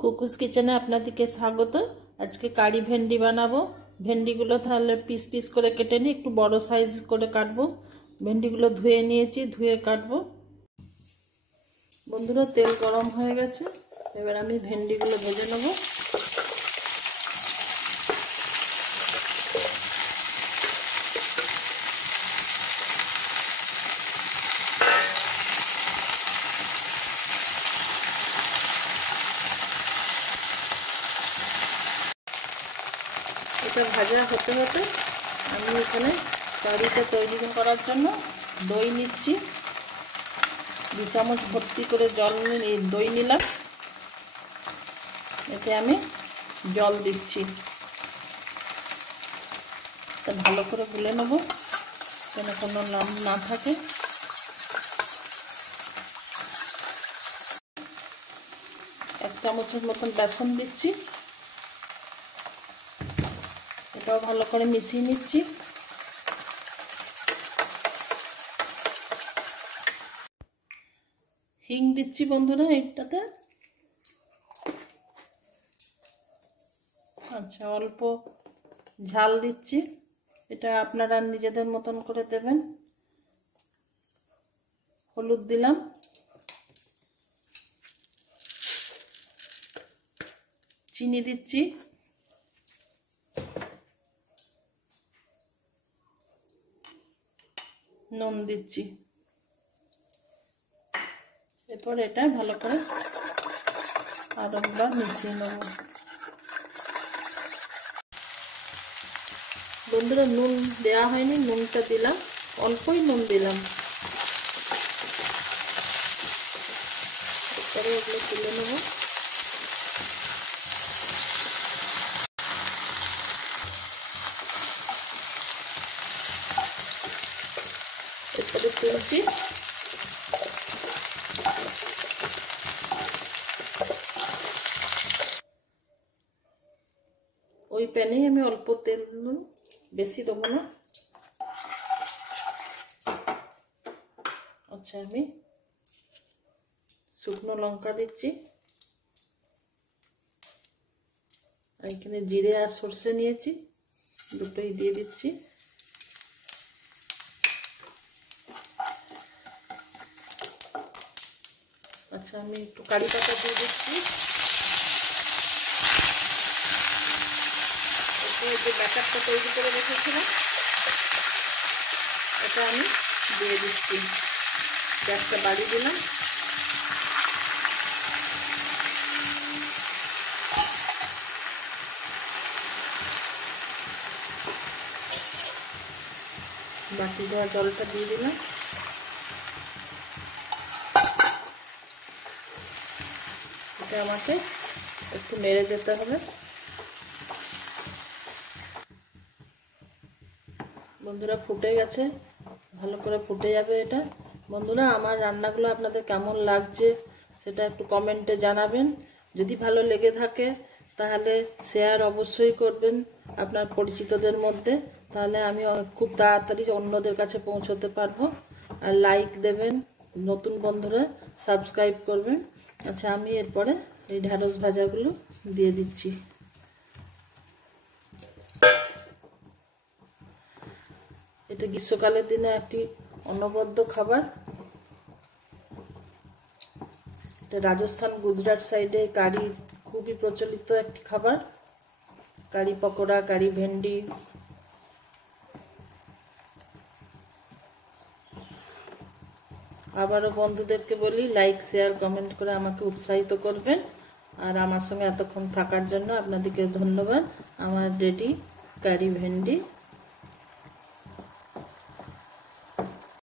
কুকুস কিচেনে আপনাদেরকে স্বাগত। আজকে কারি ভেন্ডি বানাবো। ভেন্ডিগুলো তাহলে পিস পিস করে কেটে নিই, একটু বড় সাইজ করে কাটবো। ভেন্ডিগুলো ধুয়ে নিয়েছি, ধুয়ে কাটবো। বন্ধুরা, তেল গরম হয়ে গেছে, এবার আমি ভেন্ডিগুলো ভেজে নেবো। এটা ভাজা হতে হতে আমি এখানে কারিটা তৈরি করার জন্য দই নিচ্ছি। 2 চামচ ভর্তি করে দই নিলাম। এতে আমি জল দিচ্ছি, তা ভালো করে গুলে নেব যেন কোনো লাম না থাকে। এক চামচের মতন বেসন দিচ্ছি, এটাও ভালো করে মিশিয়ে নিচ্ছি। হিং দিচ্ছি বন্ধুরা এটাতে। আচ্ছা, অল্প ঝাল দিচ্ছি, এটা আপনারা নিজেদের মতন করে দেবেন। হলুদ দিলাম, চিনি দিচ্ছি, নুন দিচ্ছি। এরপর এটা ভালো করে আরো একবার মিশিয়ে নেব। বন্ধুরা, নুন দেওয়া হয়নি, নুনটা দিলাম, অল্পই নুন দিলাম। এরপরে এগুলো তুলে নেব। এরপরে তুলছি। ওই প্যানেই আমি অল্প তেল দেবো, বেশি দেবো না। আচ্ছা, আমি শুকনো লঙ্কা দিচ্ছি, আর এখানে জিরে আর সর্ষে নিয়েছি, দুটোই দিয়ে দিচ্ছি। আচ্ছা, আমি একটু কারি পাতা দিয়ে দিচ্ছি। যে ব্যাটারটা তৈরি করে রেখেছিলাম এটা আমি দিয়ে দিচ্ছি। গ্যাসটা বাড়িয়ে দিলাম। বাকি দেওয়া জলটা দিয়ে দিলাম। এটা আমাকে একটু নেড়ে দিতে হবে। বন্ধুরা, ফুটে গেছে, ভালো করে ফুটে যাবে এটা। বন্ধুরা, আমার রান্নাগুলো আপনাদের কেমন লাগছে সেটা একটু কমেন্টে জানাবেন। যদি ভালো লেগে থাকে তাহলে শেয়ার অবশ্যই করবেন আপনার পরিচিতদের মধ্যে, তাহলে আমি খুব তাড়াতাড়ি অন্যদের কাছে পৌঁছতে পারবো। আর লাইক দেবেন, নতুন বন্ধুরা সাবস্ক্রাইব করবেন। আচ্ছা, আমি এরপরে এই ঢ্যাঁড়স ভাজাগুলো দিয়ে দিচ্ছি। এটা গ্রীষ্মকালের দিনে একটি অনবদ্য খাবার। এটা রাজস্থান, গুজরাট সাইডে কারি খুবই প্রচলিত একটি খাবার। কারি পকোড়া, কারি ভেন্ডি। আবারও বন্ধুদেরকে বলি, লাইক শেয়ার কমেন্ট করে আমাকে উৎসাহিত করবেন। আর আমার সঙ্গে এতক্ষণ থাকার জন্য আপনাদেরকে ধন্যবাদ। আমার রেডি কারি ভেন্ডি।